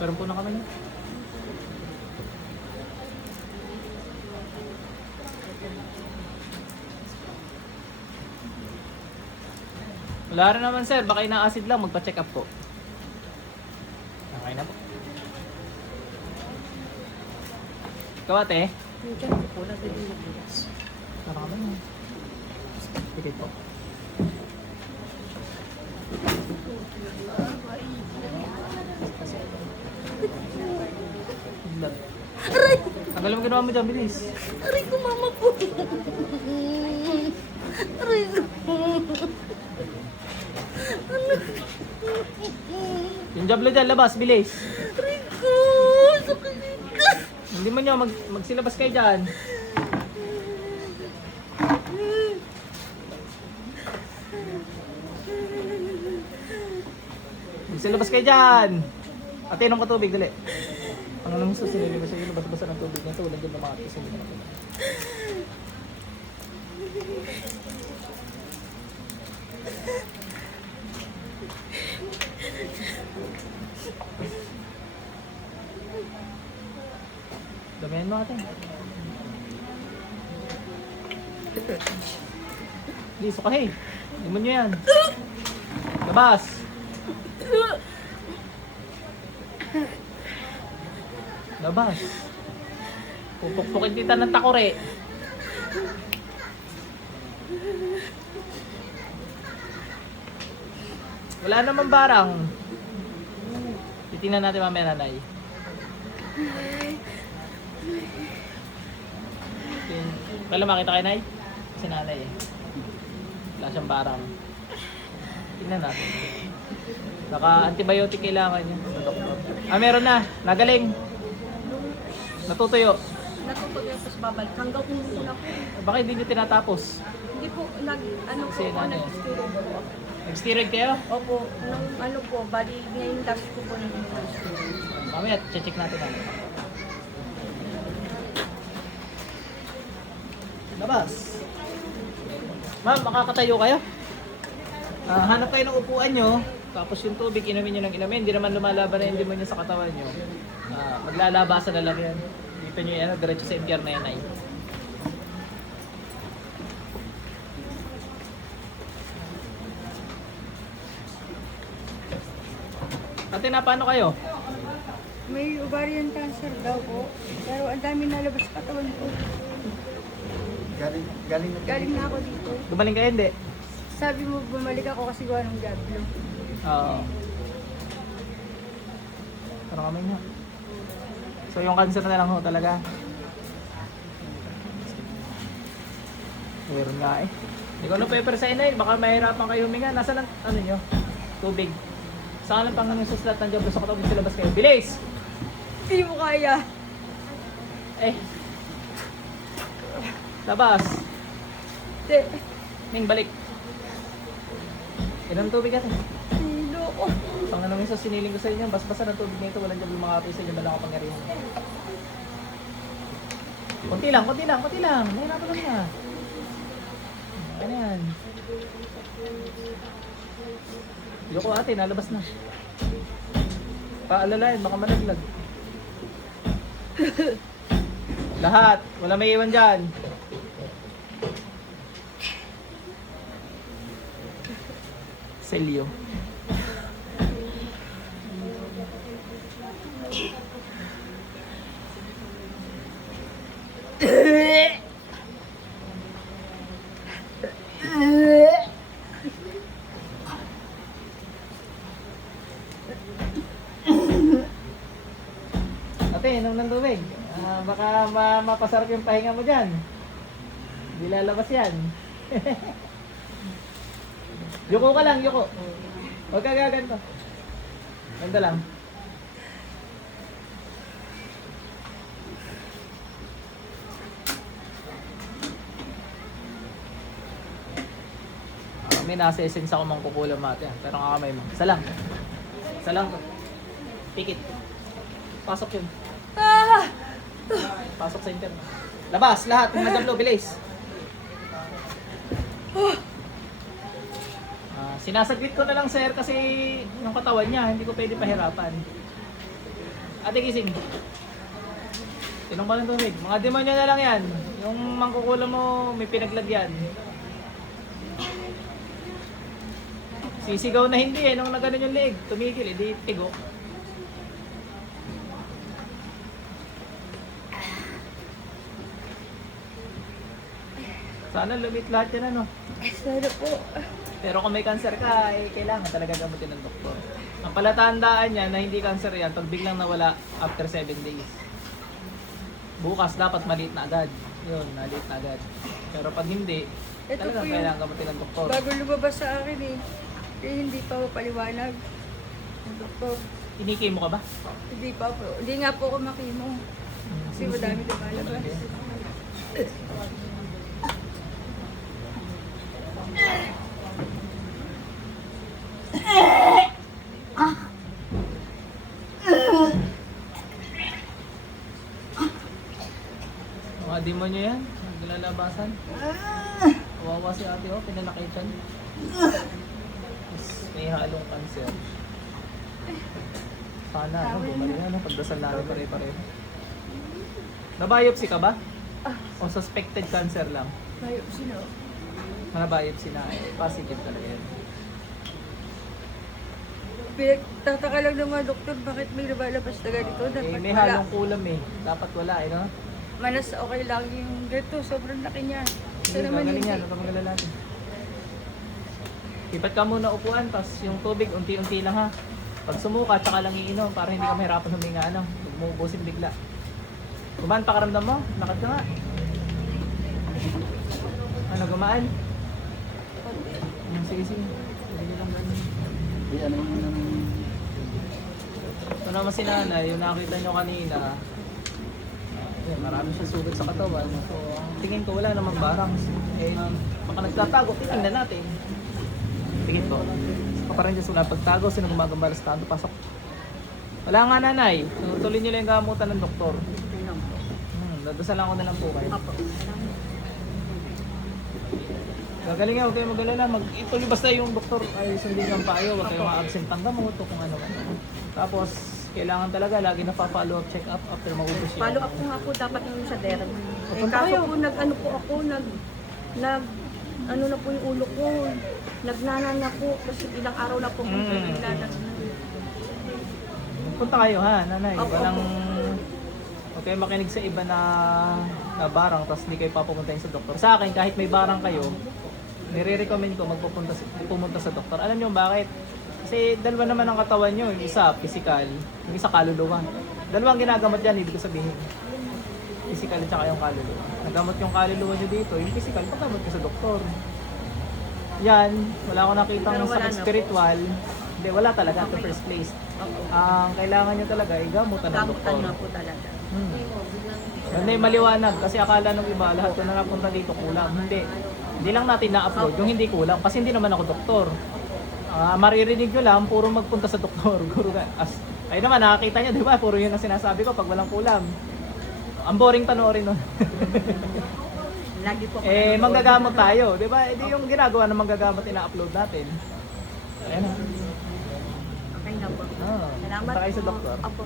Meron po na kami na. Wala rin naman sir, baka ina-acid lang, magpa-check up po. Okay na po. Ikaw ate? Nandiyan ko po, nagdating na bukas. Parang kami na. Tikit po. Aray! Tanggalin mo ginawa mo dyan, bilis. Aray ko, mama po! Aray ko! Yung jablo dyan, labas, bilis. Aray ko! Sakit! Hindi mo nyo, magsilabas kayo dyan. Magsilabas kayo dyan. Ate, inom ka tubig, dali. Ang anong susunod mo sa'yo, labas-basa ng tubig nito, walang dyan lumakis. Hindi na damihan mo ate. Hindi, sukahe. Limon nyo yan. Labas. Labas. Pupukpukin kita ng takore. Wala naman barang. Titingnan natin mamaya nanay. Kailan makita kay Nay? Si nanay eh. Wala siyang barang. Tingnan natin. Naka-antibiotic kailangan niya sa doktor. Ah, meron na. Nagaling. Natutuyo. Natutuloy tapos babalik. Hanggang umuna po. Bakit hindi niyo tinatapos? Hindi po, ano po Kasi ako, nanay. nag-steroid po ako. Nag-steroid kayo? Opo, nung ano po, bali ngayon last ko po ng steroid. Mamaya, check natin natin. Labas. Ma'am, makakatayo kayo? Hanap kayo ng upuan nyo. Tapos yung tubig, inumin nyo ng inumin. Hindi naman lumalaban na yung limon nyo sa katawan nyo. Maglalabasan na lang yan. Dito nyo yan, diretso sa NCR na yan ay. Ate, na paano kayo? May ovarian cancer daw po. Pero ang dami nalabas sa katawan ko. Galing na ako dito. Gumaling kayo, hindi? Sabi mo, bumalik ako kasi gawa ng jablo. Oo. Parang kami nga. So yung cancer na lang ho talaga. Meron nga eh. Hindi ko na paper sa inay. Baka mahirapan kayo huminga. Nasaan ang ano nyo? Tubig. Saan ang panganong suslat ng jablo sa katawan? Silabas kayo. Bilis! Hindi mo kaya. Eh. Labas. Hindi. Ming, balik. Inom tubig natin. Sino ko? Panganong isa siniling ko sa inyo. Bas-basa ng tubig nito. Walang jablo makapay sa inyo. Walang kapangyarihan. Kunti lang, kunti lang, kunti lang. Mahirapan lang na. Ano yan? Yoko ate, nalabas na. Paalalayan, baka malaglag. Lahat, wala may iwan dyan. Selyo. Ate, inom ng tubig. Baka mapasarap yung pahinga mo dyan. Hindi lalabas yan. Yuko ka lang, yuko. Huwag ka gaganto. Ganda lang. May nasa essence ako mangkukulam ate. Pero ang kamay mo. Isa lang. Isa lang. Pikit. Pasok yun. Ah! Pasok sa internet. Labas lahat. Mga dablo, bilis. Sinasaglit ko na lang sir kasi yung katawan niya, hindi ko pwede pahirapan. Ate gising. Tinong ka ng tubig. Mga demonyo na lang yan. Yung mangkukulam mo, may pinaglagyan. Sisigaw na hindi eh, nung nagano yung leg. Tumigil, edi tigo. Sana lumit lahat yan ano. Sana po. Pero kung may cancer ka, eh, kailangan talaga gamutin ng doktor. Ang palatandaan niya na hindi cancer yan, pag biglang nawala after 7 days. Bukas dapat maliit na agad. Yun, maliit na agad. Pero pag hindi, Ito talagang po yung- kailangan gamutin ng doktor. Bago lumabas sa akin eh. Eh, hindi pa ako paliwanag. Ang doktor. Iniki mo ka ba? Hindi pa po. Hindi nga po ako makimo. Kasi madami lumalabas. Mga demonyo yan. Naglalabasan. Kawawa si ate oh, pinanakitan. Tapos may halong cancer. Sana, ano, bumalik na, no? Pagdasal namin pare-pareho. Nabiopsy ka ba? O suspected cancer lang? Tayo, sino? Nabiopsy na, eh, positive talaga yan. Pinagtataka lang ng mga doktor bakit may lumalabas na ganito. Eh, Dapat may wala. halong kulam eh. Dapat wala eh, no? Manas okay lang yung ganito. Sobrang laki niya. Ito Hindi, naman gagaling hindi. yan, huwag kang magalala. Ipat ka muna upuan, tapos yung tubig, unti-unti lang ha. Pag sumuka, tsaka lang iinom para hindi ka mahirapan huminga, ano. Huwag mo ubusin bigla. Gumaan pakaramdam mo? Lakad ka nga. Ano, gumaan? Sige, sige. Sige lang ganun. Ito naman si nanay, yung nakita nyo kanina. Yan, marami siya sugat sa katawan. So, ang tingin ko wala namang barang. Eh, baka nagtatago, tingnan natin. Tingin ko. Baka rin siya pagtago, sino gumagambala sa kanto, pasok. Wala nga nanay. So, tuloy nyo lang yung gamutan ng doktor. Dasalan ko na lang po kayo. Apo. Gagaling nga, huwag kayo mag-alala. Ituloy basta yung doktor ay sundin ng payo, huwag kayo ma-absent ang gamot o kung ano. Tapos, kailangan talaga lagi na pa-follow up, check up after maubos yun. Follow up ko nga po dapat yung sa derm. Eh Punta kaso kayo. po nag-ano po ako, ano na po yung ulo ko. Nagnana na po kasi ilang araw na po kung naglalag. Punta kayo ha, nanay. Opo, Walang... Huwag kayo makinig sa iba na barang tapos hindi kayo papupuntahin sa doktor. Sa akin, kahit may barang kayo, nire-recommend ko pumunta sa doktor. Alam niyo bakit? Kasi dalawa naman ang katawan niyo. Yung isa, physical. Yung isa, kaluluwa. Dalawang ginagamot yan, ibig ko sabihin. Physical at saka yung kaluluwa. Nagamot yung kaluluwa niyo dito, yung physical, paggamot ko sa doktor. Yan, wala akong nakitang Pero wala sakit na po. spiritual. Hindi, wala talaga at the first place. Ang kailangan nyo talaga ay gamutan ng Gamutan doktor. na po talaga. Hindi, maliwanag. Kasi akala ng iba, lahat ko na napunta dito kulang. Hindi. Hindi lang natin na-upload yung hindi kulang. Kasi hindi naman ako doktor. Maririnig nyo lang, puro magpunta sa doktor. Guru ka. Kayo naman, nakakita nyo, di ba? Puro yun ang sinasabi ko pag walang kulang. Ang boring panoorin nun. Lagi po ako Manggagamot tayo, di ba? Hindi yung ginagawa ng manggagamot ina-upload natin. Ayan na. Okay na po. Punta kayo sa doktor. Apo.